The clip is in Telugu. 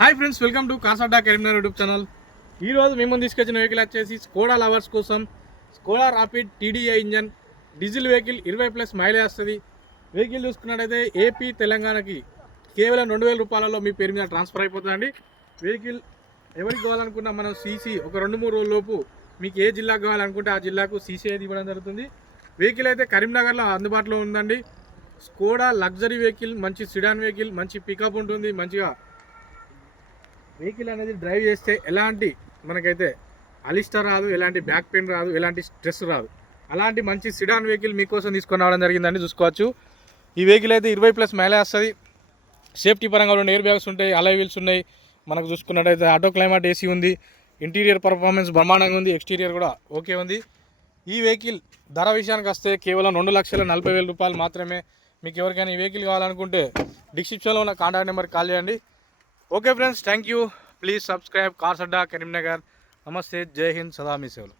హాయ్ ఫ్రెండ్స్ వెల్కమ్ టు కాసాడా కరీంనగర్ యూట్యూబ్ ఛానల్. ఈ రోజు మేము తీసుకొచ్చిన వెహికల్ వచ్చేసి స్కోడా లవర్స్ కోసం Skoda Rapid TDI engine diesel vehicle ఇరవై ప్లస్ మైలేజ్ వస్తుంది. వెహికల్ చూసుకున్నట్టయితే ఏపీ తెలంగాణకి కేవలం రెండు వేల రూపాయలలో మీ పేరు మీద ట్రాన్స్ఫర్ అయిపోతుందండి. వెహికల్ ఎవరికి కావాలనుకున్నా మనం సీసీ ఒక రెండు మూడు రోజులలోపు మీకు ఏ జిల్లాకు కావాలనుకుంటే ఆ జిల్లాకు సీసీ అయితే ఇవ్వడం జరుగుతుంది. వెహికల్ అయితే కరీంనగర్లో అందుబాటులో ఉందండి. స్కోడా లగ్జరీ వెహికల్ మంచి సిడాన్ వెహికల్ మంచి పికప్ ఉంటుంది మంచిగా వెహికల్ అనేది డ్రైవ్ చేస్తే ఎలాంటి మనకైతే అలిస్ట రాదు ఎలాంటి బ్యాక్ పెయిన్ రాదు ఎలాంటి స్ట్రెస్ రాదు. అలాంటి మంచి సిడాన్ వెహికల్ మీకోసం తీసుకొని రావడం జరిగిందని చూసుకోవచ్చు. ఈ వెహికల్ అయితే ఇరవై ప్లస్ మేలే వస్తుంది. సేఫ్టీ పరంగా రెండు ఎయిర్ బ్యాగ్స్ ఉంటాయి అలై వీల్స్ ఉన్నాయి. మనకు చూసుకున్నట్టయితే ఆటో క్లైమేట్ ఏసీ ఉంది. ఇంటీరియర్ పర్ఫార్మెన్స్ బ్రహ్మాండంగా ఉంది ఎక్స్టీరియర్ కూడా ఓకే ఉంది. ఈ వెహికల్ ధర విషయానికి వస్తే కేవలం రెండు లక్షల నలభై వేల రూపాయలు మాత్రమే. మీకు ఎవరికైనా ఈ వెహికల్ కావాలనుకుంటే డిస్క్రిప్షన్లో ఉన్న కాంటాక్ట్ నెంబర్ కాల్ చేయండి. okay friends thank you please subscribe Cars Adda Karimnagar namaste Jai Hind సదా మీ సేవలు